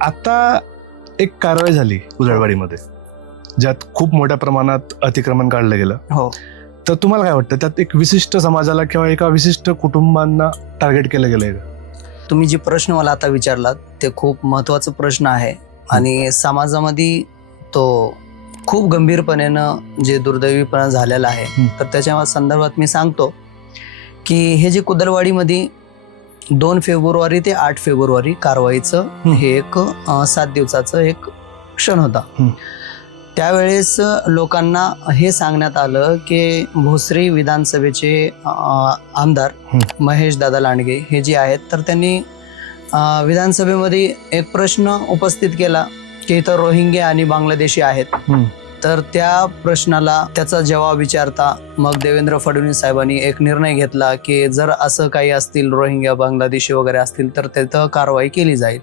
आता एक कारवाई झाली उजळवाडीमध्ये, ज्यात खूप मोठ्या प्रमाणात अतिक्रमण काढलं गेलं. हो. तर तुम्हाला काय वाटतं, त्यात एक विशिष्ट समाजाला किंवा एका विशिष्ट कुटुंबांना टार्गेट केलं गेलंय का? तुम्ही जे प्रश्न मला आता विचारलात ते खूप महत्वाचा प्रश्न आहे आणि समाजामध्ये तो खूप गंभीरपणेनं जे दुर्दैवीपणा झालेला आहे. तर त्याच्या संदर्भात मी सांगतो की हे जे कुदलवाडीमध्ये 2 फेब्रुवारी ते 8 फेब्रुवारी कारवाईचं हे एक 7 दिवसाचं एक क्षण होता. त्यावेळेस लोकांना हे सांगण्यात आलं की भोसरी विधानसभेचे आमदार महेश दादा लांडगे हे जे आहेत, तर त्यांनी विधानसभेमध्ये एक प्रश्न उपस्थित केला की इथं रोहिंग्या आणि बांगलादेशी आहेत. तर त्या प्रश्नाला त्याचा जवाब विचारता मग देवेंद्र फडणवीस साहेबांनी एक निर्णय घेतला की जर असं काही असतील रोहिंग्या बांगलादेशी वगैरे असतील तर तिथं कारवाई केली जाईल.